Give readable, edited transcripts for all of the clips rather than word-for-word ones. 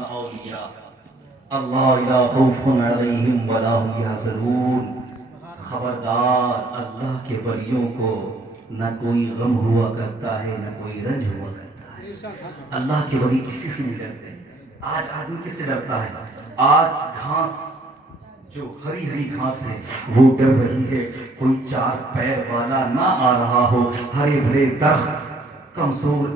ان اولیاء اللہ لا خوف علیہم ولا هم یحزنون۔ خبردار، اللہ کے ولیوں کو نہ کوئی غم ہوا کرتا ہے نہ کوئی رنج ہوا کرتا ہے۔ اللہ کے ولی کسی سے نہیں ڈرتے۔ آج آدمی کس سے ڈرتا ہے؟ آج گھاس جو ہری ہری گھاس ہے وہ ڈر رہی ہے کوئی چار پیر والا نہ آ رہا ہو، ہرے بھرے درخت کمزور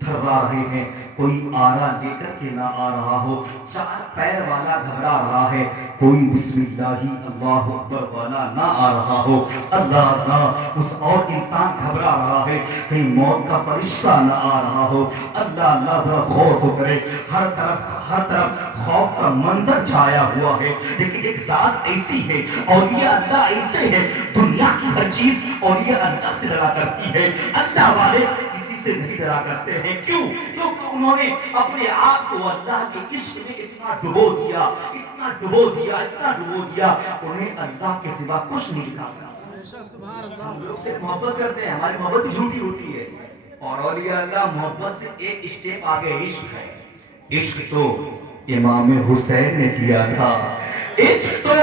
تھرا رہے ہیں، کوئی آرا لے کر کے نہ آ رہا ہو، چار پیر والا گھبرا رہا ہے، کوئی بسم اللہ اللہ اکبر والا نہ آ رہا ہو، اللہ اللہ اس اور انسان گھبرا رہا ہے کہیں موت کا فرشتہ نہ آ رہا ہو، اللہ اللہ ذرا غور تو کرے، ہر طرف خوف کا منظر چھایا ہوا ہے، لیکن ایک ذات ایسی ہے، اولیاء اللہ ایسے ہے، دنیا کی ہر چیز اولیاء اللہ سے ڈرا کرتی ہے، اللہ والے سے نہیں ڈرا کرتے ہیں۔ کیوں؟ کیونکہ انہوں نے اپنے آپ کو اللہ کے عشق میں اتنا ڈبو دیا، اتنا ڈبو دیا، اتنا ڈبو دیا، انہیں اللہ کے سوا کچھ نہیں دکھا۔ ہم لوگ سے محبت کرتے ہیں، ہماری محبت بھی جھوٹی ہوتی ہے، اور اولیاء اللہ محبت سے ایک اسٹیپ آگے عشق ہے۔ عشق تو امام حسین نے کیا تھا، عشق تو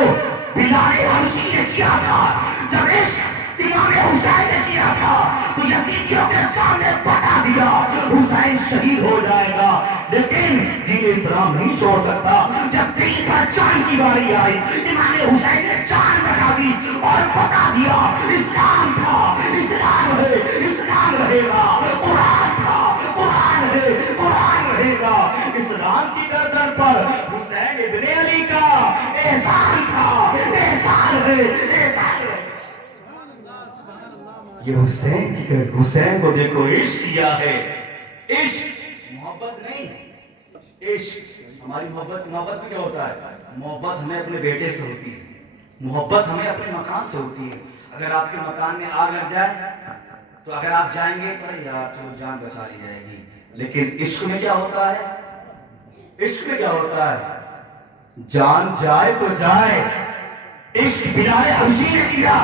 بلال حبشی نے کیا تھا، جب عشق امام حسین نے کیا تھا تو یزیدیوں کے سامنے بتا دیا حسین شہید ہو جائے گا، لیکن دین اسلام نہیں چھوڑ سکتا۔ جب دین پر جان کی باری آئی امام حسین نے جان بتا دی اور بتا دیا اسلام تھا، اسلام ہے، اسلام رہے گا، قرآن تھا، قرآن ہے، قرآن رہے گا۔ اسلام کی گردن پر حسین ابن علی کا احسان تھا، احسان ہے، احسان ہے۔ یہ حسین کی حسین کو دیکھو عشق کیا ہے، عشق محبت نہیں، عشق ہماری محبت میں کیا ہوتا ہے؟ محبت ہمیں اپنے بیٹے سے ہوتی ہے، محبت ہمیں اپنے مکان سے ہوتی ہے۔ اگر آپ کے مکان میں آگ لگ جائے تو اگر آپ جائیں گے تو یار تو جان بچا لی جائے گی، لیکن عشق میں کیا ہوتا ہے؟ عشق میں کیا ہوتا ہے؟ جان جائے تو جائے۔ عشق بلال حبشی نے کیا،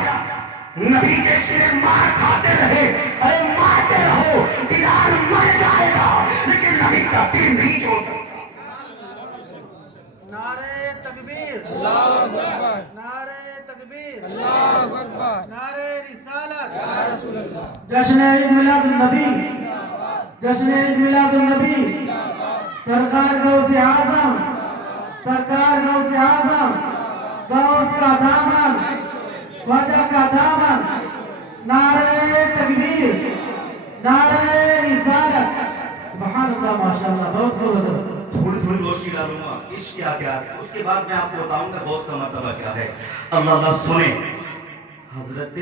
نبی کے عشق میں مار کھاتے رہے، ارے مارتے رہو، بلال مر جائے گا لیکن نبی کا دین نہیں چھوڑ سکتا۔ نعرہ تکبیر، اللہ اکبر، نعرہ تکبیر، اللہ اکبر، نعرہ رسالت، یا رسول اللہ۔ جشن عید میلاد النبی، جشن عید میلاد النبی، سرکار غوث اعظم، سرکار غوث اعظم، غوث کا دامن، خواجہ کا دامن، نعرہ تکبیر، نعرہ رسالت، سبحان اللہ، ماشاءاللہ، بہت خوبصورت۔ تھوڑی روشنی ڈالوں گا عشق کیا کیا ہے، اس کے بعد میں آپ کو بتاؤں گا غوث کا مرتبہ کیا ہے۔ اللہ اللہ سنیں، حضرت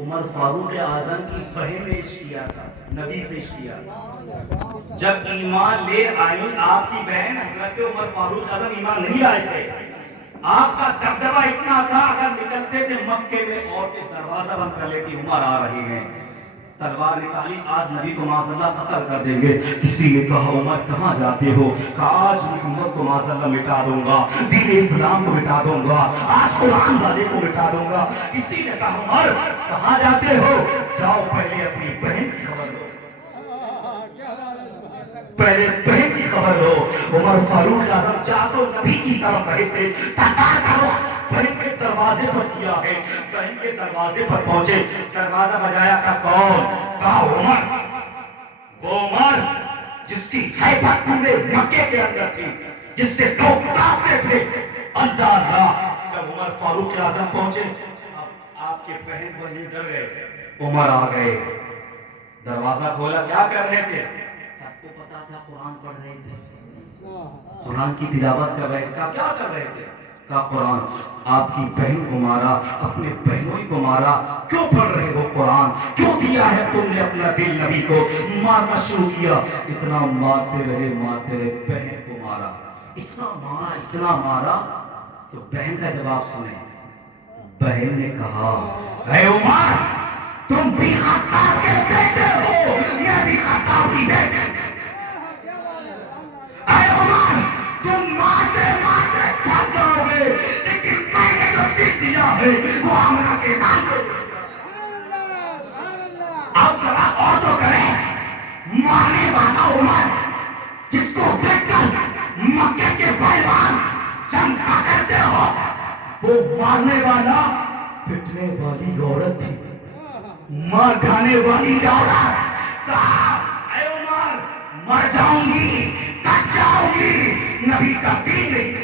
عمر فاروق اعظم کی بہن نے عشق کیا تھا، نبی سے عشق کیا تھا۔ جب ایمان لے آئی آپ کی بہن حضرت عمر فاروق اعظم ایمان نہیں لائے تھے، آپ کا دبدبہ اتنا تھا اگر نکلتے تھے مکے میں عورتیں دروازہ بند کر لیتی عمر آ رہی ہیں، تلوار نکالی آج نبی کو معاذ اللہ قتل کر دیں گے۔ کسی نے کہا عمر کہاں جاتے ہو؟ کہا آج محمد کو معاذ اللہ مٹا دوں گا، دین اسلام کو مٹا دوں گا، آج قرآن والے کو مٹا دوں گا۔ کسی نے کہا عمر کہاں جاتے ہو؟ جاؤ پہلے اپنی بہن کی خبر لو، پہلے بہن کی خبر لو۔ عمر فاروق اعظم جا تو نبی کی طرف رہے تھے، تلوار کا رخ بہن کے دروازے پر کیا ہے، بہن کے دروازے پر پہنچے، دروازہ بجایا کا کون؟ کہا عمر، وہ عمر جس کی ہیبت پورے مکے کے اندر تھی، جس سے لوگ کانپتے تھے۔ اللہ اللہ، جب عمر فاروق اعظم پہنچے آپ کے بہن بھائی ڈر گئے، عمر آ گئے، دروازہ کھولا، کیا کر رہے تھے؟ سب کو پتا تھا قرآن پڑھ رہے تھے، قرآن کی تلاوت کر رہے تھے۔ کیا کر رہے تھے؟ کہا قرآن، آپ کی بہن کو مارا، اپنے بہنوں کو مارا، کیوں پڑھ رہے ہو قرآن؟ کیوں دیا ہے تم نے اپنا دل نبی کو؟ مارنا شروع کیا، اتنا مارتے رہے، بہن کو مارا، اتنا مارا تو بہن کا جواب سنے۔ بہن نے کہا اے عمر، تم بھی خطاب کے بیٹے ہو، میں بھی خطاب کی بیٹے۔ اے عمر، تم مارتے تھک جاؤ گے، لیکن میں نے جو دل دیا ہے وہ آمنہ کے نام پہ۔ اب ذرا اور تو کریں، مارنے والا عمر جس کو دیکھ کر وہ مارنے والا پٹنے والی عورت تھی، مار کھانے والی عورت. کہا اے عمر مر جاؤں گی، کٹ جاؤں گی، نبی کا دین نہیں.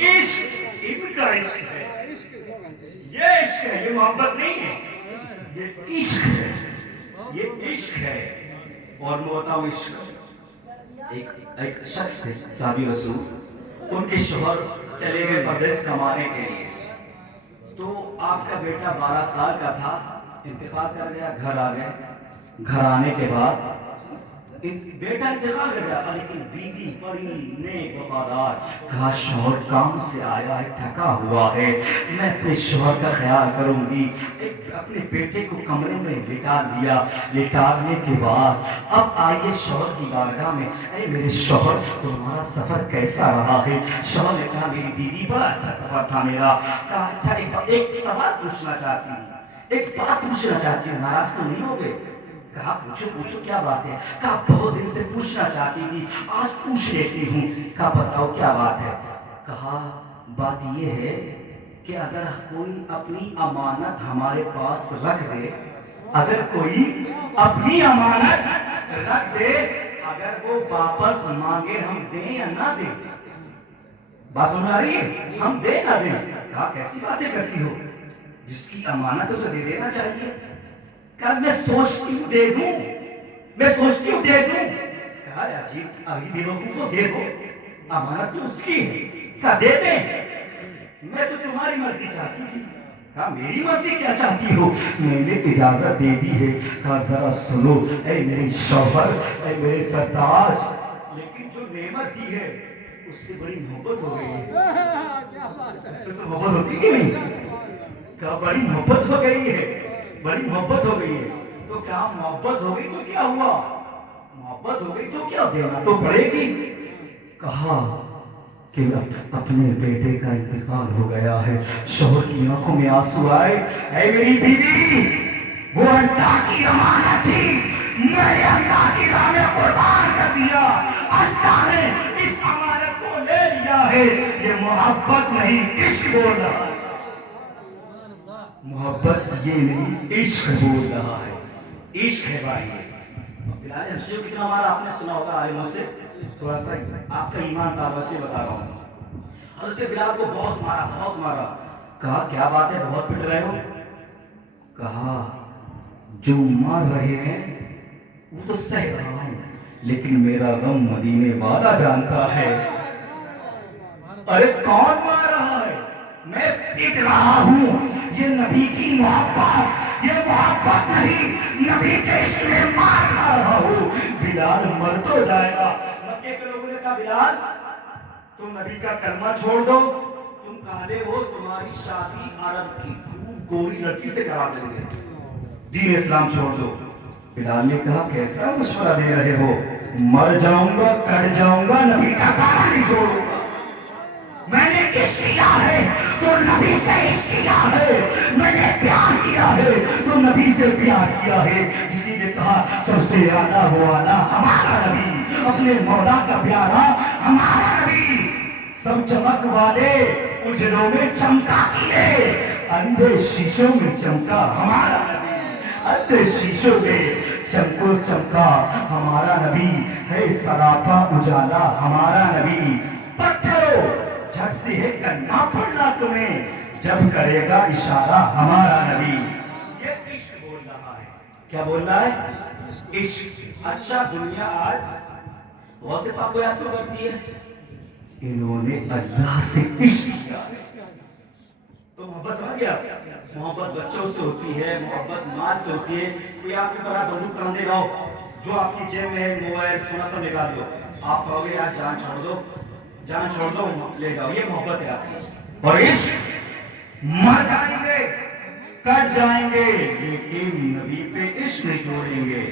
عشق ان کا عشق ہے، یہ عشق ہے، یہ محبت نہیں ہے، یہ عشق ہے، یہ عشق ہے. اور میں بتاؤں عشق، ایک شخص تھے صحابی رسول، ان کے شوہر چلے گئے پردیس کمانے کے لیے، تو آپ کا بیٹا 12 سال کا تھا، انتقال کر گیا. گھر آ گئے، گھر آنے کے بعد بیٹا انتقال کر گیا، لیکن بیوی بڑی نیک وفادار. کہا شوہر کام سے آیا ہے، تھکا ہوا ہے، میں اپنے شوہر کا خیال کروں گی. اپنے بیٹے کو کمرے میں لٹا دیا. لٹانے کے بعد اب آئیے شوہر کی بارگاہ میں، اے میرے شوہر تمہارا سفر کیسا رہا ہے؟ شوہر نے کہا میری بیوی بڑا اچھا سفر تھا میرا. کہا اچھا ایک سوال پوچھنا چاہتی ہوں، ایک بات پوچھنا چاہتی ہوں، ناراض تو نہیں ہوگے؟ کہا پوچھو پوچھو کیا بات ہے؟ کہا بہت دن سے پوچھنا چاہتی تھی، آج پوچھ لیتی ہوں. کہا بتاؤ کیا بات ہے؟ کہا بات یہ ہے کہ اگر کوئی اپنی امانت ہمارے پاس رکھ دے، اگر کوئی اپنی امانت رکھ دے، اگر وہ واپس مانگے ہم دیں یا نہ دیں. بات سن آ رہی ہے؟ ہم دیں نہ دیں. کہا کیسی باتیں کرتی ہو، جس کی امانت اسے دے دینا چاہیے. کہا میں سوچتی ہوں دے دوں، میں سوچتی ہوں دے دوں. کہا عجیب ابھی بھی لوگوں کو دے دو، امانت تو اس کی ہے. کہا دے دیں، میں تو تمہاری مرضی چاہتی تھی. کہا میری مرضی کیا چاہتی ہو؟ میں نے اجازت دے دی ہے. کہا ذرا سنو اے میرے شوہر، اے میرے سرتاج، لیکن جو نعمت دی ہے اس سے بڑی محبت ہو گئی ہے. اس سے محبت ہوتی کہ نہیں؟ کہا بڑی محبت ہو گئی ہے، بڑی محبت ہو گئی ہے. تو کیا محبت ہو گئی تو کیا ہوا؟ محبت ہو گئی تو کیا، دینا تو پڑے گی. کہا کہ اپنے بیٹے کا انتقال ہو گیا ہے. شوہر کی آنکھوں میں آنسو آئے. اے میری بیوی، وہ اللہ کی امانت تھی، میں نے اللہ کی راہ میں قربان کر دیا. اللہ نے اس امانت کو لے لیا ہے. یہ محبت نہیں، عشق بول رہا ہے. محبت یہ نہیں، عشق بول رہا ہے. عشق ہے بھائی. بلال حبشی کتنا ہمارا آپ نے سنا ہوگا عالموں سے، تھوڑا سا آپ کا ایمان تھا سے بتا رہا ہوں. حضرت بلال کو بہت مارا، بہت مارا. کہا کیا بات ہے بہت پٹ رہے ہو؟ کہا جو مار رہے ہیں وہ تو سہ رہا ہوں، لیکن میرا غم مدینے والا جانتا ہے. ارے کون مار رہا ہے؟ میں پٹ رہا ہوں. یہ نبی کی محبت، یہ محبت نہیں، نبی کے عشق میں مار کھا رہا ہوں. بلال مر تو جائے گا. مکے کے لوگوں نے کہا بلال تم نبی کا کلمہ چھوڑ دو، تم کالے ہو، تمہاری شادی عرب کی خوب گوری لڑکی سے کرا دیں گے، دین اسلام چھوڑ دو. بلال نے کہا کیسا مشورہ دے رہے ہو؟ مر جاؤں گا، کٹ جاؤں گا، نبی کا دامن نہیں چھوڑوں گا. میں نے عشق کیا ہے تو نبی سے عشق کیا ہے، میں نے پیار کیا ہے تو نبی سے پیار کیا ہے. کسی نے کہا سب سے اعلیٰ وہ اعلیٰ ہمارا نبی، اپنے مولا کا پیارا ہمارا نبی. سب چمک والے اجروں میں چمکا کیے، اندھے شیشوں میں چمکا ہمارا نبی. اندھے شیشوں میں چمکو چمکا ہمارا نبی ہے. سراپا اجالا ہمارا نبی. پتھروں جھٹ سے ہے کرنا پڑنا تمہیں، جب کرے گا اشارہ ہمارا نبی. یہ عشق بول رہا ہے. کیا بول رہا ہے؟ عشق. اچھا دنیا آج بہت سے پاک کو یاد کیوں کرتی ہے؟ انہوں نے اللہ سے عشق کیا. تو محبت سمجھ گیا؟ محبت بچوں سے ہوتی ہے، محبت ماں سے ہوتی ہے. کوئی آپ کے پاس بندوق تان دے گا، جو آپ کی جیب میں ہے موبائل سونا سب نکال دو، آپ کہو گے یار جان چھوڑ دو، جان چھوڑ دو، لے جاؤ. یہ محبت ہے آپ کی. اور عشق مر جائیں گے، کٹ جائیں گے، لیکن نبی پہ عشق نہیں چھوڑیں گے.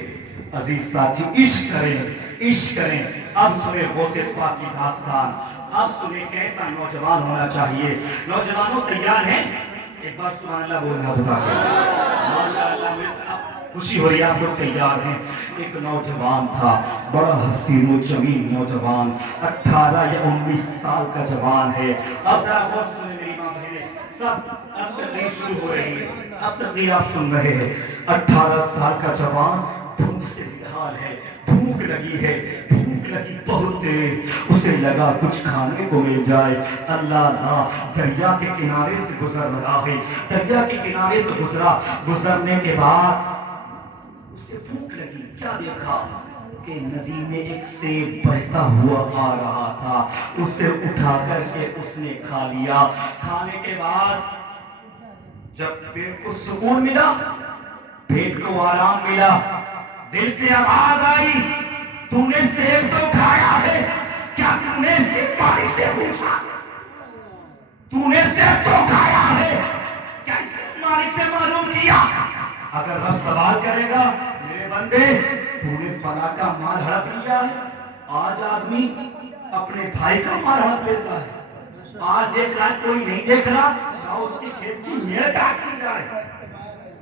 عزیز ساتھی عشق کریں، عشق کریں. اب سنیں غوث پاک کی داستان. اب سنیں کیسا نوجوان ہونا چاہیے. نوجوانوں تیار ہیں؟ ایک بار سبحان اللہ بولنا بتا کر. ماشاءاللہ. خوشی ہو رہی ہے، آپ لوگ تیار ہیں؟ ایک نوجوان تھا، بڑا حسین و جمیل نوجوان، 18 یا 19 سال کا جوان ہے۔ اب ذرا غور سے سنیں میری ماں بہنیں، سب اب تقریر شروع ہو رہی ہے، اب تقریر آپ سن رہے ہیں۔ 18 سال کا جوان بھوک سے بیحال ہے، بھوک لگی ہے، بھوک لگی بہت تیز، اسے لگا کچھ کھانے کو مل جائے۔ اللہ دریا کے کنارے سے گزر رہا ہے، دریا کے کنارے سے گزرنے کے بعد اسے بھوک لگی، کیا دیکھا کہ ندی میں ایک سیب بہتا ہوا آ رہا تھا، اسے اٹھا کر کے اس نے کھا لیا۔ کھانے کے بعد جب پیٹ کو سکون ملا، پیٹ کو آرام ملا، دل سے آواز آئی، تو نے سیب تو کھایا ہے، کیا تو نے اس کی مالک سے پوچھا؟ تو نے سیب تو کھایا ہے، کیا اس کی مالک سے معلوم کیا؟ اگر رب سوال کرے گا، میرے بندے تو نے فلاں کا مال ہڑپ لیا ہے؟ آج آدمی اپنے بھائی کا مال ہڑپ لیتا ہے، آج دیکھ رہا کوئی نہیں دیکھ رہا، اس کی کھیت کی نیل کاٹ لی جائے۔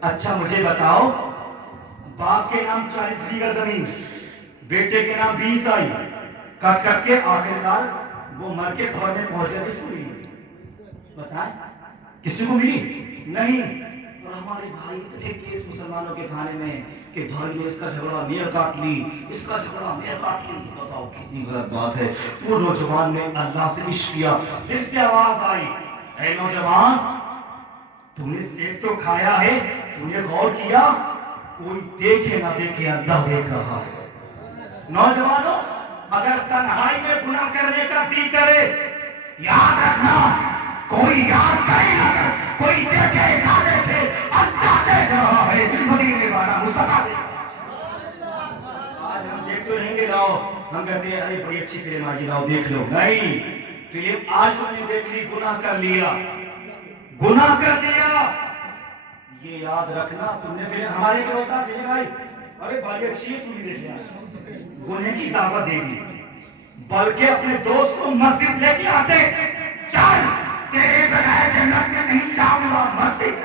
اچھا مجھے بتاؤ، باپ کے نام 40 بیگھہ زمین، بیٹے کے نام 20 آئی، کٹ کٹ کے آخرکار وہ مر کے قبر میں پہنچ گیا، کس کو ملی؟ بتائیں کسی کو ملی؟ نہیں۔ اور ہمارے بھائی اتنے کیس مسلمانوں کے تھانے میں کہ بھائی نے اس کا جھگڑا نیل کاٹ لی، اس کا جھگڑا نیل کاٹ لی۔ بتاؤ کتنی غلط بات ہے۔ وہ نوجوان نے اللہ سے عشق کیا، دل سے آواز آئی، اے نوجوان تو نے سیب تو کھایا ہے، تو نے غور کیا کوئی دیکھے نہ دیکھے اللہ دیکھ رہا ہے۔ نوجوانوں اگر تنہائی میں گناہ کرنے کا دل کرے، یاد رکھنا کوئی یاد کرے نہ کرے، کوئی دیکھے نہ دیکھے اللہ دیکھ رہا ہے، مدینے والا مصطفیٰ دیکھ رہا ہے۔ آج ہم دیکھتے رہیں گے، لاؤ ہم کہتے ہیں ارے بڑی اچھی فلم آئی لاؤ دیکھ لو، نہیں، فلم آج تم نے دیکھ لی، گناہ کر لیا، گناہ کر لیا۔ یہ یاد رکھنا تم نے فلم، ہمارے کیا ہوتا ہے فلم آئی ارے بڑی اچھی ہے، تم نے دیکھ لیا، گناہ کی دعوت دے دی، بلکہ اپنے دوست کو مسجد لے کے آتے، چل تیرے بغیر جنت میں نہیں جاؤں گا، مسجد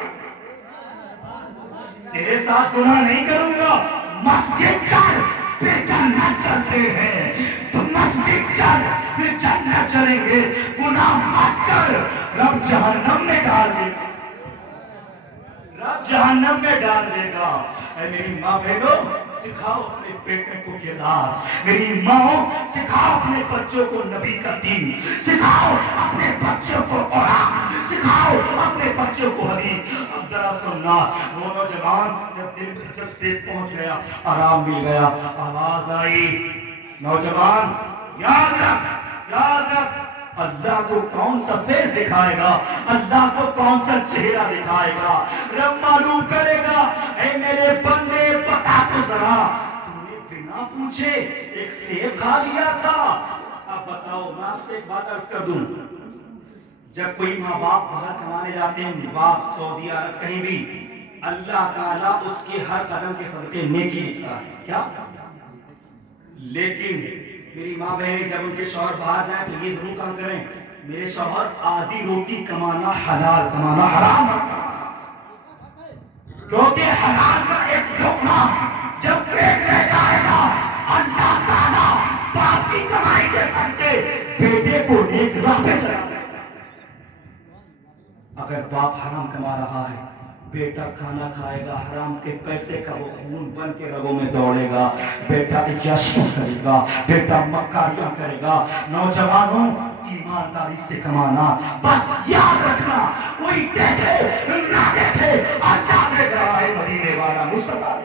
تیرے ساتھ گناہ نہیں کروں گا، مسجد چل پھر جنت چلتے ہیں، تو مسجد چل پھر جنت چلیں گے، گناہ مت کر رب جہنم میں ڈال دے گا، رب جہنم میں ڈال دے گا۔ اے میری ماں بہنوں سکھاؤ اپنے بیٹے کو کردار، میری ماں سکھاؤ اپنے بچوں کو نبی کا دین، سکھاؤ اپنے بچوں کو قرآن، سکھاؤ اپنے بچوں کو حدیث۔ اب ذرا سننا، وہ نوجوان جب سے پہنچ گیا، آرام مل گیا، آواز آئی، نوجوان یاد رکھ، یاد رکھ، اللہ کو کون سا فیس دکھائے گا، اللہ کو کون سا چہرہ دکھائے گا، رب معلوم کرے گا۔ اے میرے بندے بتا تو ذرا، تو نے بنا پوچھے ایک سیب کھا لیا تھا۔ اب بتاؤ، میں آپ سے ایک بات عرض کر دوں، جب کوئی ماں باپ باہر کمانے جاتے ہیں، باپ سعودی عرب کہیں بھی، اللہ تعالیٰ اس کے ہر قدم کے صدقے نیکی لکھتا ہے، کیا؟ لیکن میری ماں بہنیں جب ان کے شوہر باہر جائیں تو یہ ضرور کام کریں، میرے شوہر آدھی روٹی کمانا حلال، کمانا حرام، کیونکہ حلال کا ایک لقمہ جب پیٹ میں جائے گا، اللہ تعالیٰ باپ کی کمائی کے صدقے بیٹے کو نیک راہ پہ چلا دے گا۔ اگر باپ حرام کما رہا ہے، بیٹا کھانا کھائے گا حرام کے پیسے کا، وہ خون بن کے رگوں میں دوڑے گا، بیٹا عیاشیاں کرے گا، بیٹا مکاریاں کرے گا۔ نوجوانوں ایمانداری سے کمانا، بس یاد رکھنا کوئی دیکھے نہ دیکھے اللہ دیکھ رہا ہے، مدینے والا مصطفیٰ۔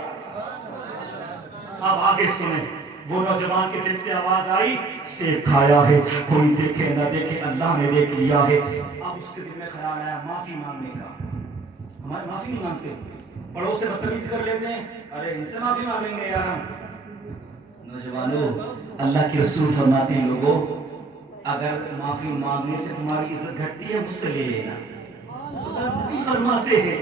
اب آگے سنیں، وہ نوجوان کے دل سے آواز آئی، سیب کھایا ہے، کوئی دیکھے نہ دیکھے اللہ نے دیکھ لیا ہے۔ اب اس کے دل میں خیال آیا معافی مانگنے کا، ہمارے معافی نہیں مانگتے، بڑوں سے بدتمیزی کر لیتے ہیں، ارے ان سے معافی مانگیں گے یار ہم۔ نوجوانوں اللہ کے رسول فرماتے ہیں، لوگوں اگر معافی مانگنے سے تمہاری عزت گھٹتی ہے مجھ سے لے لینا۔ بھی فرماتے ہیں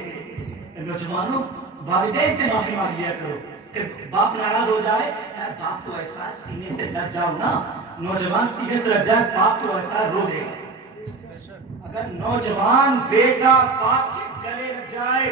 نوجوانوں والدین سے معافی مانگ لیا کرو، کہ باپ ناراض ہو جائے، باپ تو ایسا سینے سے لگ جاؤ نا، نوجوان سینے سے لگ جائے باپ تو ایسا رو دے گا۔ اگر نوجوان بیٹا باپ کے گلے لگ جائے،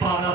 12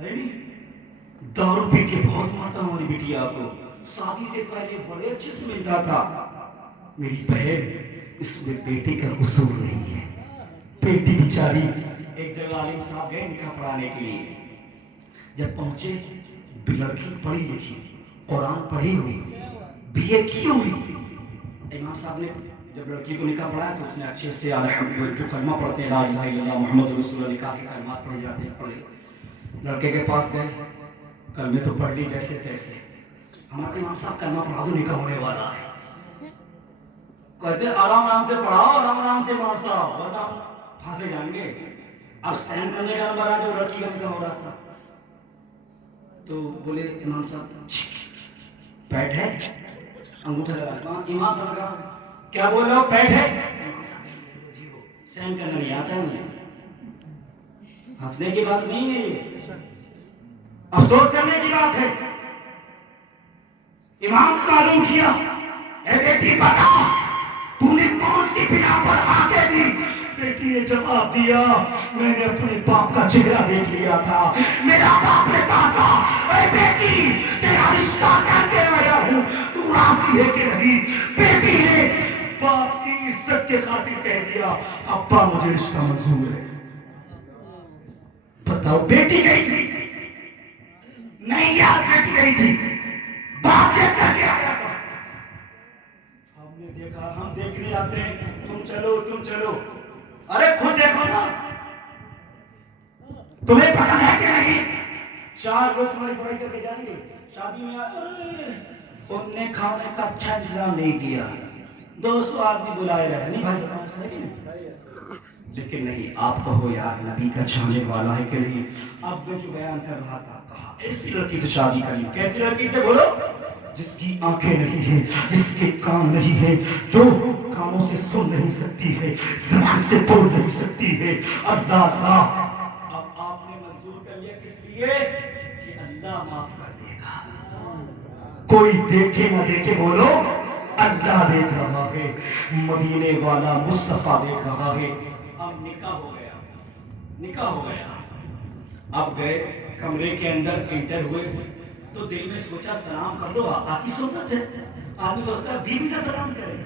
ہے نہیں؟ دارو پی کے بہت مارتا ہماری بیٹیا کو، شادی سے پہلے بڑے اچھے سے ملتا تھا۔ میری بہن، اس میں بیٹی کا قصور نہیں ہے۔ بیٹی بیچاری ایک جگہ عالم صاحب گئے نکاح پڑھانے کے لیے، جب پہنچے لڑکی پڑھی لکھی، قرآن پڑھی ہوئی، بی اے کی ہوئی، امام صاحب نے جب لڑکی کو نکاح پڑھایا تو اس نے اچھے سے جو کلمہ پڑھتے ہیں لا الہ الا اللہ محمد رسول اللہ، نکاح کے کلمات پڑھے جاتے ہیں پڑھے، لڑکے کے پاس گئے، کلمے تو پڑھ لی جیسے تیسے، ہمارے امام صاحب کلمہ پڑھا دو نکاح ہونے والا ہے۔ کہتے آرام سے پڑھاؤ، آرام سے امام صاحب، ورنہ پھانسے جائیں گے۔ اب سین کرنے کا نمبر آ جو لڑکی کا نکاح ہو رہا تھا، تو بولے امام صاحب پیٹ ہے، انگوٹھا لگا، امام صاحب کہا کیا بول رہے ہو، پیٹ ہے؟ سین کرنا نہیں آتا ہے مجھے۔ ہنسنے کی بات نہیں ہے یہ، افسوس کرنے کی بات ہے۔ امام کو معلوم کیا، اے بیٹی بتا تو نے کون سی بنا پر آگے دی؟ بیٹی نے جواب دیا، میں نے اپنے باپ کا چہرہ دیکھ لیا تھا، میرا باپ نے کہا تھا اے بیٹی تیرا رشتہ کر کے آیا ہوں، تو راضی ہے کہ نہیں؟ بیٹی نے باپ کی عزت کے خاطر کہہ دیا ابا مجھے رشتہ منظور ہے۔ بتاؤ بیٹی گئی تھی نہیں یار، بیٹی گئی تھی، باپ دیکھ کر کے آیا تھا، ہم نے دیکھا، ہم دیکھنے آتے ہیں، تم چلو تم چلو، ارے خود دیکھو نا، تمہیں پسند ہے کہ نہیں؟ چار لوگ تمہاری برائی کر کے جائیں گے، شادی میں ان نے کھانے کا اچھا انتظام نہیں کیا، 200 آدمی بلائے رہے، نہیں بھائی بتاؤ صحیح نہیں؟ لیکن نہیں، آپ کہو یار نبی کا چاہنے والا ہے کہ نہیں؟ اب میں جو بیان کر رہا تھا، کہا ایسی لڑکی سے شادی کرنی، کیسی لڑکی سے بولو؟ جس کی آنکھیں نہیں ہیں، جس کے کان نہیں ہیں، جو کانوں سے سن نہیں سکتی ہے، زبان سے بول نہیں سکتی ہے، اللہ اللہ۔ اب آپ نے منظور کر لیا کس لیے؟ کہ اللہ معاف کر دے گا، کوئی دیکھے نہ دیکھے بولو اللہ دیکھ رہا ہے، مدینے والا مصطفیٰ دیکھ رہا ہے۔ اب نکاح ہو گیا، نکاح ہو گیا، اب گئے کمرے کے اندر، انٹر ہوئے تو دل میں سوچا سلام کر لو، آقا کی سنت ہے، آدمی سوچتا ہے بیوی سے سلام کرے،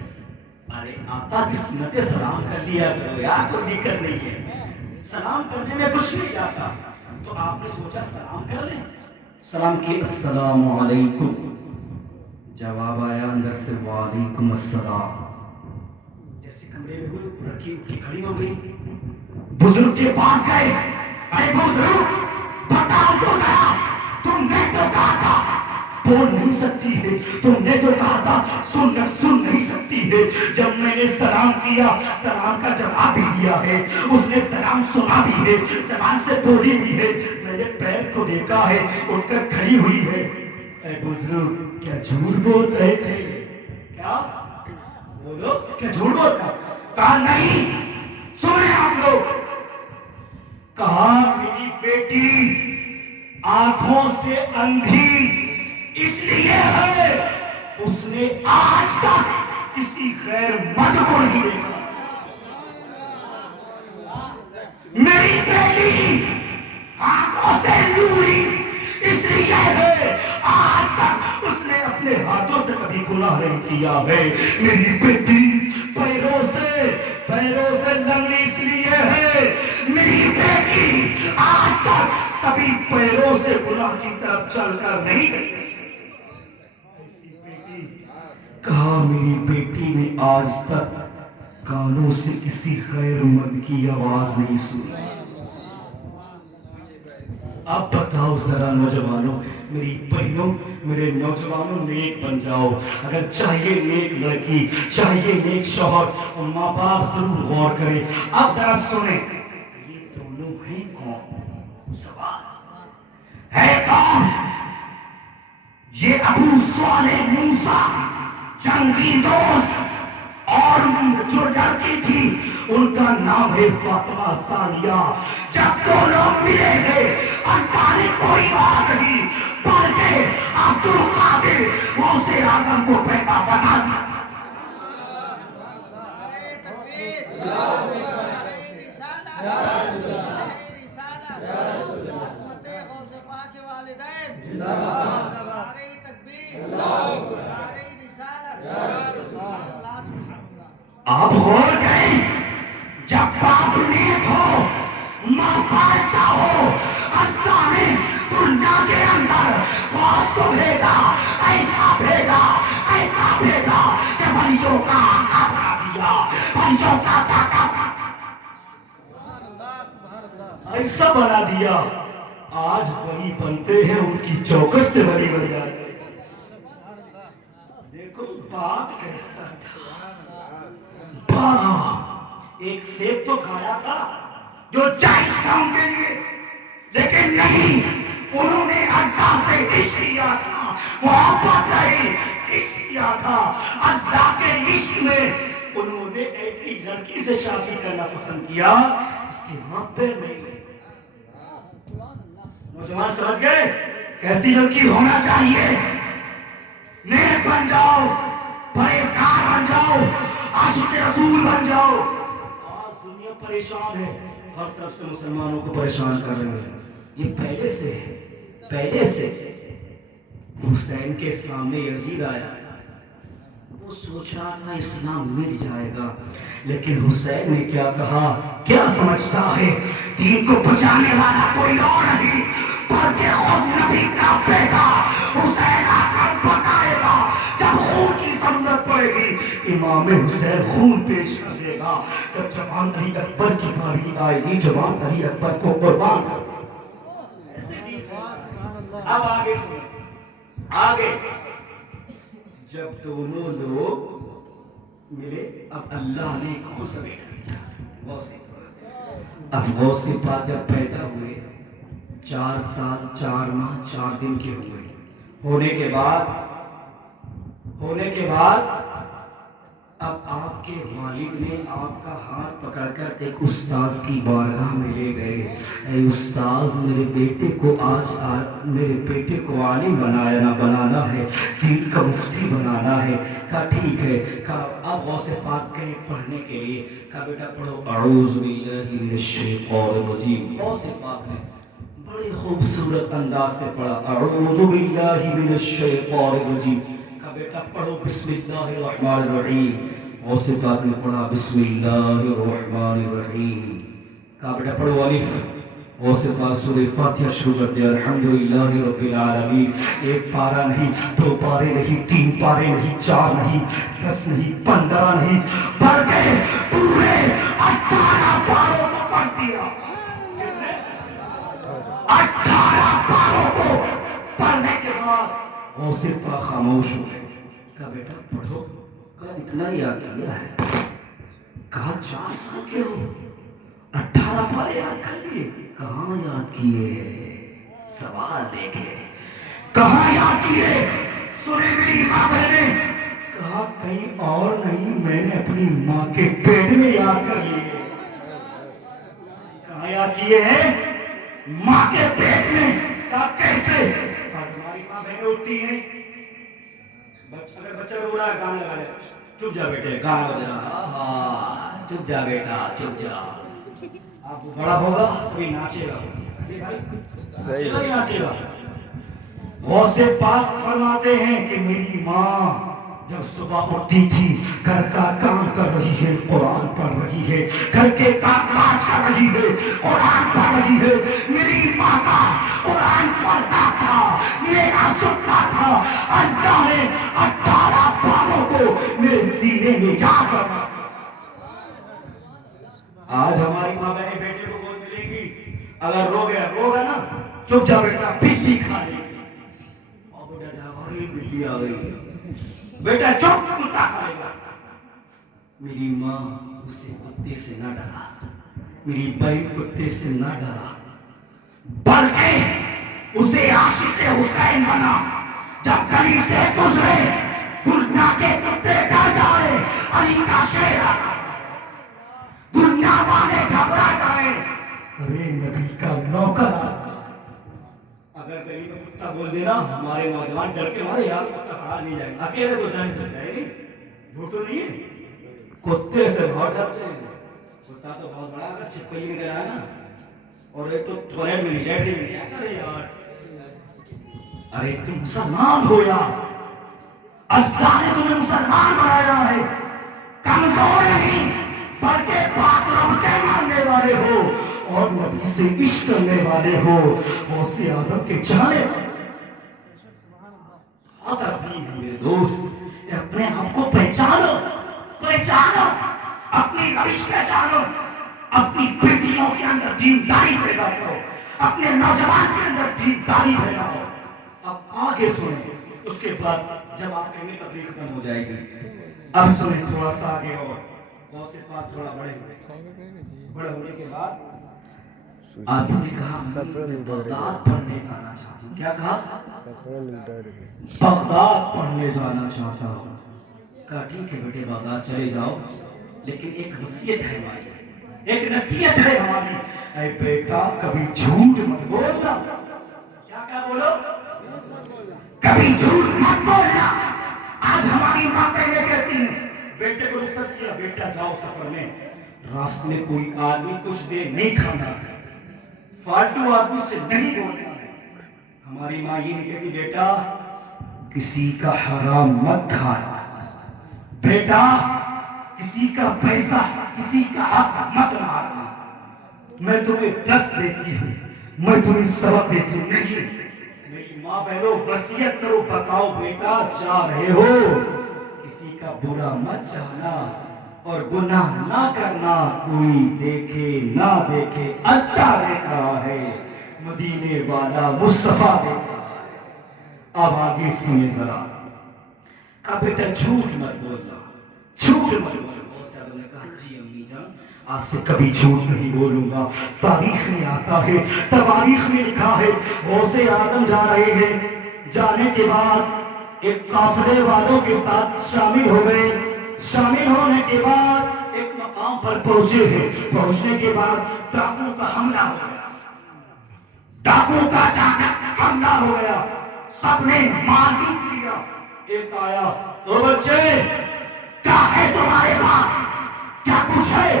ارے آقا کی سنت ہے سلام کر لیا کرو یار، کوئی دقت نہیں ہے، سلام کرنے میں کچھ نہیں جاتا، تو آپ نے سوچا سلام کر لیں، سلام کی السلام علیکم، جواب آیا اندر سے وعلیکم السلام، جیسے کمرے میں ہوئی لڑکی اٹھ کے کھڑی ہو گئی، بزرگ کے پاس گئے، اے بزرگ بتاؤ تو ذرا، تم نے تو کہا تھا بول نہیں سکتی ہے، تم نے تو کہا تھا سن نہیں سکتی ہے، جب میں نے سلام کیا سلام کا جواب بھی دیا ہے، اس نے سلام سنا بھی ہے، زبان سے بولی بھی ہے، میں نے پیر کو دیکھا ہے اٹھ کر کھڑی ہوئی ہے، اے بزرگ کیا جھوٹ بول رہے تھے؟ کیا بولو کیا جھوٹ بولتا؟ کہا نہیں، سنیں آپ لوگ، کہا میری بیٹی آنکھوں سے اندھی اس لیے ہے اس نے آج تک کسی غیر مرد کو نہیں دیکھا، میری بیٹی آنکھوں سے نوری اس لیے ہے آج تک اس نے اپنے ہاتھوں سے کبھی گناہ نہیں کیا ہے، میری بیٹی پیروں سے لنگڑی اس لیے ہے، میری بیٹی آج تک کبھی پیروں سے گناہ کی طرف چل کر نہیں گئی، ایسی بیٹی، کہا میری بیٹی نے آج تک کانوں سے کسی غیر مرد کی آواز نہیں سنی۔ اب بتاؤ ذرا نوجوانوں، میری بہنوں، میرے نوجوانوں، نیک بن جاؤ، اگر چاہیے نیک لڑکی، چاہیے نیک شوہر، اور ماں باپ ضرور غور کریں۔ اب ذرا سنیں، یہ دونوں ہیں کون؟ سوال ہے کون؟ یہ ابو صالح موسیٰ جنگی دوست، اور جو لڑکی تھی ان کا نام ہے فاطمہ ثانیہ، جب دونوں ملے ہیں اللہ نے کوئی اور نہیں بلکہ عبد القادر غوث اعظم کو پیدا بنا دیا۔ آپ غور کریں، جب باپ نیک ہو، ماں پارسا ہو، اللہ نے دنیا کے اندر غوث کو بھیجا، ایسا بھیجا، ایسا بھیجا کہ بلیوں کا آقا بنا دیا، بلیوں کا آقا ایسا بنا دیا، آج ولی بنتے ہیں ان کی چوکٹ سے ولی بن جاتے ہیں۔ دیکھو بات کیسا تھا، ایک سیب تو کھایا تھا جو جائز تھا ان کے لیے، لیکن نہیں، انہوں نے اللہ سے عشق کیا تھا، محبت نہیں، عشق کیا تھا اللہ کے عشق میں۔ انہوں نے ایسی لڑکی سے شادی کرنا پسند کیا اس کے ہاں پیر نہیں گئے۔ نوجوان سمجھ گئے کیسی لڑکی ہونا چاہیے؟ نیک بن جاؤ، پرہیزگار بن جاؤ، عاشق رسول بن جاؤ۔ آج دنیا پریشان ہے، ہر طرف سے مسلمانوں کو پریشان کر رہے ہیں، یہ پہلے سے ہے، پہلے سے۔ حسین کے سامنے یزید آیا، وہ سوچ رہا تھا اسلام مل جائے گا، لیکن حسین نے کیا کہا، کیا سمجھتا ہے دین کو بچانے والا کوئی اور نہیں بلکہ خود نبی کا بیٹا حسین آ کر بتائے گا، جب خون کی ضرورت پڑے گی امام حسین خون پیش کر دے گا، جب جوان علی اکبر کی باری آئے گی جوان علی اکبر کو قربان کر دے گا۔ ایسے دین ہے۔ اب آگے سنیں، آگے جب دونوں لوگ ملے، اب اللہ نے کون سا بیٹا دیا؟ غوث پاک۔ اب غوث پاک جب پیدا ہوئے 4 سال 4 ماہ 4 دن کے ہوئے، ہونے کے بعد اب آپ کے والد نے آپ کا ہاتھ پکڑ کر ایک استاذ کی بارگاہ میں لے گئے، اے استاذ میرے بیٹے کو میرے بیٹے کو عالم بنانا ہے، دین کا مفتی بنانا ہے۔ کہا ٹھیک ہے، کہا اب غوث پاک گئے پڑھنے کے لیے، کہا بیٹا پڑھو اعوذ باللہ من الشیطان الرجیم۔ غوث پاک نے بڑے خوبصورت انداز سے پڑھا اعوذ باللہ من الشیطان الرجیم۔ کہا بیٹا پڑھو بسم اللہ الرحمن الرحیم۔ غوث پاک نے پڑھا بسم اللہ الرحمن الرحیم۔ کہا بیٹا پڑھو الف۔ غوث پاک سورہ فاتحہ شروع کر دیا الحمدللہ رب العالمین۔ 1 پارہ نہیں، 2 پارے نہیں، 3 پارے نہیں، 4 نہیں، 10 نہیں، 15 نہیں، بلکہ پورے 18 پاروں کو پڑھ دیا۔ 18 پاروں کو پڑھنے کے بعد غوث پاک خاموش ہو گئے۔ کہا بیٹا پڑھو۔ کہا اتنا یاد کیا ہے؟ کہا 4 سال کے ہو 18 پارے یاد کر لیے؟ کہاں یاد کیے؟ سوال دیکھے، کہاں یاد کیے؟ سنے میری ماں بہنیں، کہا کہیں اور نہیں، میں نے اپنی ماں کے پیٹ میں یاد کر لیے۔ کہاں یاد کیے ہیں؟ ماں کے پیٹ میں۔ کہا کیسے؟ ہماری ماں بہنیں اٹھتی ہیں، اگر بچہ رو رہا ہے گانا لگا لے، چپ جا بیٹے گانا بج رہا، چپ جا بیٹا چپ جا۔ آپ بڑا ہوگا کبھی ناچے گا، صحیح ناچے گا۔ غوث پاک فرماتے ہیں کہ میری ماں جب صبح اٹھتی تھی گھر کا کام کر رہی ہے، قرآن پڑھ رہی ہے، گھر کے کام کاج کر رہی ہے، قرآن پڑھ رہی ہے۔ میری ماں کا قرآن پڑھتا تھا، میرا سنتا تھا۔ اللہ نے 18 پاروں کو میرے سینے میں یاد رکھا۔ آج ہماری ماں بہنیں بیٹے کو بول ملے گی، اگر روگا نا چپ جا بیٹا بلی کھا لے گی، اور بیٹا جا بھائی بلی آ گئی، بیٹا چپ کتا کھائے گا۔ میری ماں اسے کتے سے نہ ڈرا، میری بہن کتے سے نہ ڈرا، بلکہ اسے عاشق حسین بنا۔ جب گلی سے گزرے دنیا کے کتے ڈر جائے، علی کا شیر آتا، دنیا والے گھبرا جائے، ارے نبی کا نوکر آتا۔ اگر گلی میں کتا بول دینا ہمارے نوجوان ڈر کے مارے یار کتا کھڑا نہیں جائے گا، اکیلے تو جان چل جائے گی، جھوٹ تو نہیں ہے۔ کتے سے بہت ڈرتے ہیں، کتا تو بہت بڑا اگر چھپکلی نکل آئے نا، اور ایک تو ٹوائلٹ میں نہیں لیٹرین میں نہیں، ارے یار ارے تم مسلمان ہو یار، اللہ نے تمہیں مسلمان بنایا ہے، کمزور نہیں والے ہو اور نبی سے عشق کرنے والے ہو، غوث اعظم کے چاہنے بہت عظیم ہے میرے دوست۔ اپنے آپ کو پہچانو، پہچانو، اپنی روش پہچانو، اپنی بیٹیوں کے اندر دینداری پیدا کرو، اپنے نوجوان کے اندر دینداری پیدا کرو۔ اب آگے سنیں، اس کے بعد جب آپ کہیں گے تبلیغ ختم ہو جائے گی، اب سنیں تھوڑا سا آگے اور غوث پاک تھوڑا بڑے ہونے کے بعد آپ نے کہا بغداد پڑھنے جانا چاہتا ہوں۔ کیا کہا؟ بغداد پڑھنے جانا چاہتا ہوں۔ کہا ٹھیک ہے بیٹے بغداد چلے جاؤ، لیکن ایک نصیحت ہے ہماری، ایک نصیحت ہے ہماری، اے بیٹا کبھی جھوٹ مت بولنا۔ کیا بولو؟ کبھی جھوٹ مت بولنا۔ آج ہماری ماں پہلے کہتی ہیں بیٹے کو رخصت کیا، بیٹا جاؤ سفر میں، راستے میں کوئی آدمی کچھ دیر نہیں کھانا ہے، فالتو آدمی سے نہیں بولنا ہے۔ ہماری ماں یہ نہیں کہتی بیٹا کسی کا حرام مت کھانا، بیٹا کسی کا پیسہ، کسی کا حق مت مارنا۔ میں تمہیں درس دیتی ہوں، میں تمہیں سبق دیتی ہوں، نہیں میری ماں بہنوں وصیت کرو، بتاؤ بیٹا جا رہے ہو کسی کا برا مت چاہنا اور گناہ نہ کرنا، کوئی دیکھے نہ دیکھے، اللہ دیکھ رہا ہے، مدینے والا مصطفیٰ دیکھ رہا ہے۔ اب آگے سنیں ذرا، کہا بیٹا جھوٹ مت بولنا، جھوٹ مت بولنا۔ غوث اعظم نے کہا جی امی جان آج سے کبھی جھوٹ نہیں بولوں گا۔ تاریخ میں آتا ہے، تواریخ میں لکھا ہے غوث اعظم جا رہے ہیں، جانے کے بعد ایک قافلے والوں کے ساتھ شامل ہو گئے، شامل ہونے کے بعد ایک مقام پر پہنچے ہیں، پہنچنے کے بعد ڈاکو کا حملہ ہو گیا، ڈاکو کا اچانک حملہ ہو گیا، سب نے مال لوٹ لیا۔ ایک آیا او بچے کیا ہے تمہارے پاس، کیا کچھ ہے؟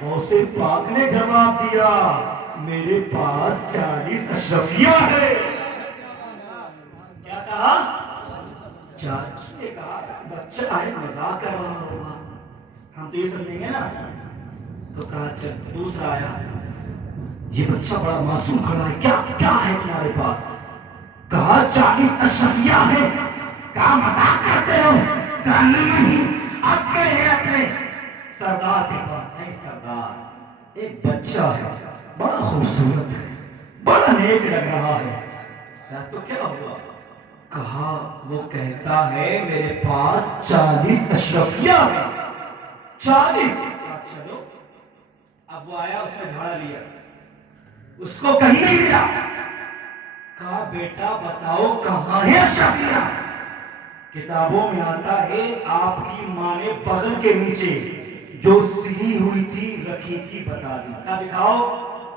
غوث پاک نے جواب دیا میرے پاس 40 اشرفیہ ہے۔ کیا کہا؟ 40 نے کہا بچہ ہے مذاق کر رہا ہوگا، ہم تو یہ سمجھیں گے نا۔ تو کہا چل دوسرا آیا، یہ بچہ بڑا معصوم کھڑا ہے، کیا ہے تمہارے پاس؟ کہا 40 اشرفیہ ہے۔ کہا مذاق کرتے ہو؟ کہا نہیں، اب گئے ہیں اپنے سردار کے پاس۔ نہیں سردار ایک بچہ ہے بڑا خوبصورت ہے، بڑا نیک لگ رہا ہے۔ تو کیا ہوا؟ کہا وہ کہتا ہے میرے پاس 40 اشرفیہ ہے، 40۔ چلو اب وہ آیا، اس نے جھاڑا لیا، اس کو کہیں نہیں ملا۔ کہا بیٹا بتاؤ کہاں ہے اشرفیہ؟ کتابوں میں آتا ہے آپ کی ماں نے بغل کے نیچے جو سلی ہوئی تھی رکھی تھی، بتا دی۔ کہا دکھاؤ،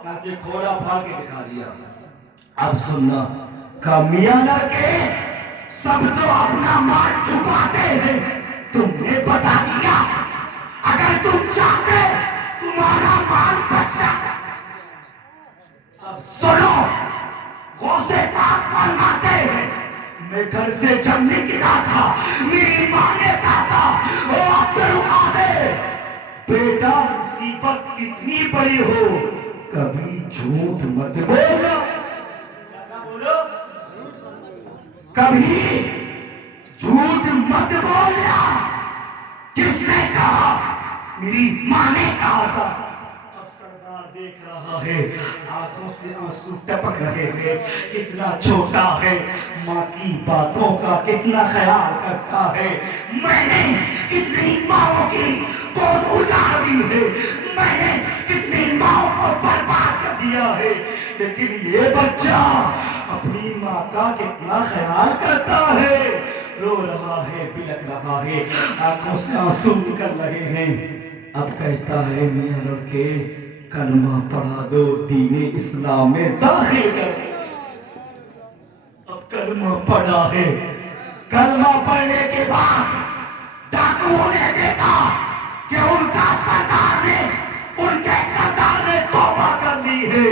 کہاں سے کھولا پھاڑ کے دکھا دیا۔ اب سننا، کہا میاں لڑکے سب تو اپنا مال چھپاتے ہیں، تم نے بتا دیا، اگر تم چاہتے تمہارا مال بچ جاتا۔ اب سنو، غوث پاک فرماتے ہیں میں گھر سے جب نکلا تھا میری ماں نے کہا تھا او عبد القادر بیٹا مصیبت کتنی بڑی ہو کبھی جھوٹ مت بولنا۔ کبھی جھوٹ مت بولنا۔ کس نے کہا؟ میری ماں نے کہا تھا۔ اب سردار دیکھ رہا ہے، آنکھوں سے آنسو ٹپک رہے ہیں، کتنا چھوٹا ہے، ماں کی باتوں کا کتنا خیال کرتا ہے۔ میں نے کتنی ماں کی گود اجاڑ دی ہے، میں نے کتنی ماں کو برباد کر دیا ہے، لیکن یہ بچہ اپنی ماں کا کتنا خیال کرتا ہے۔ رو رہا ہے، بلک رہا ہے، آنکھوں سے آنسو نکل رہے ہیں۔ اب کہتا ہے میاں لڑکے کلمہ پڑھا دو، دین اسلام میں داخل کر۔ اب کلمہ پڑھا ہے، کلمہ پڑھنے کے بعد ڈاکوؤں نے دیکھا کہ ان کا سردار نے، ان کے سردار نے توبہ کر لی ہے،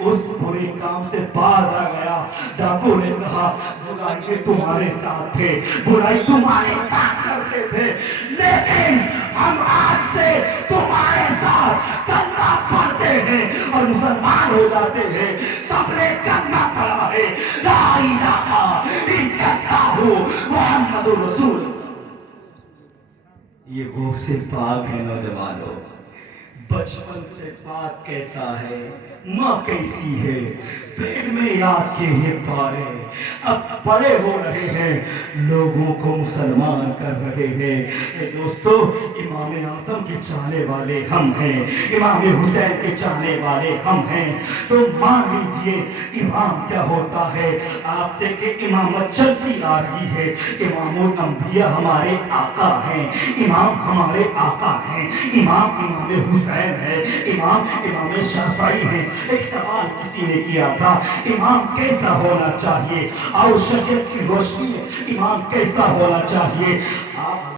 اس برے کام سے باز آ گیا۔ ڈاکو نے کہا برائی کے تمہارے ساتھ تھے، برائی تمہارے ساتھ کرتے تھے، لیکن ہم آج سے تمہارے ساتھ کلمہ پڑھ بیمار ہو جاتے ہیں، سب نے کرنا پڑا ہے لا الہ الا اللہ محمد رسول۔ یہ غوث پاک ہے نوجوانوں۔ بچپن سے پاک کیسا ہے، ماں کیسی ہے، پیٹ میں یاد کے یہ پارے اب بڑے ہو رہے ہیں، لوگوں کو مسلمان کر رہے ہیں۔ اے دوستو، امام اعظم کے چاہنے والے ہم ہیں، امام حسین کے چاہنے والے ہم ہیں، تو مان لیجئے امام کیا ہوتا ہے۔ آپ دیکھیں امامت چلتی آ رہی ہے، امام الانبیاء ہمارے آقا ہیں، امام ہمارے آقا ہیں، امام حسین ہے، امام شافعی ہیں۔ ایک سوال کسی نے کیا تھا، امام کیسا ہونا چاہیے؟ اور شریعت کی روشنی میں امام کیسا ہونا چاہیے؟ آپ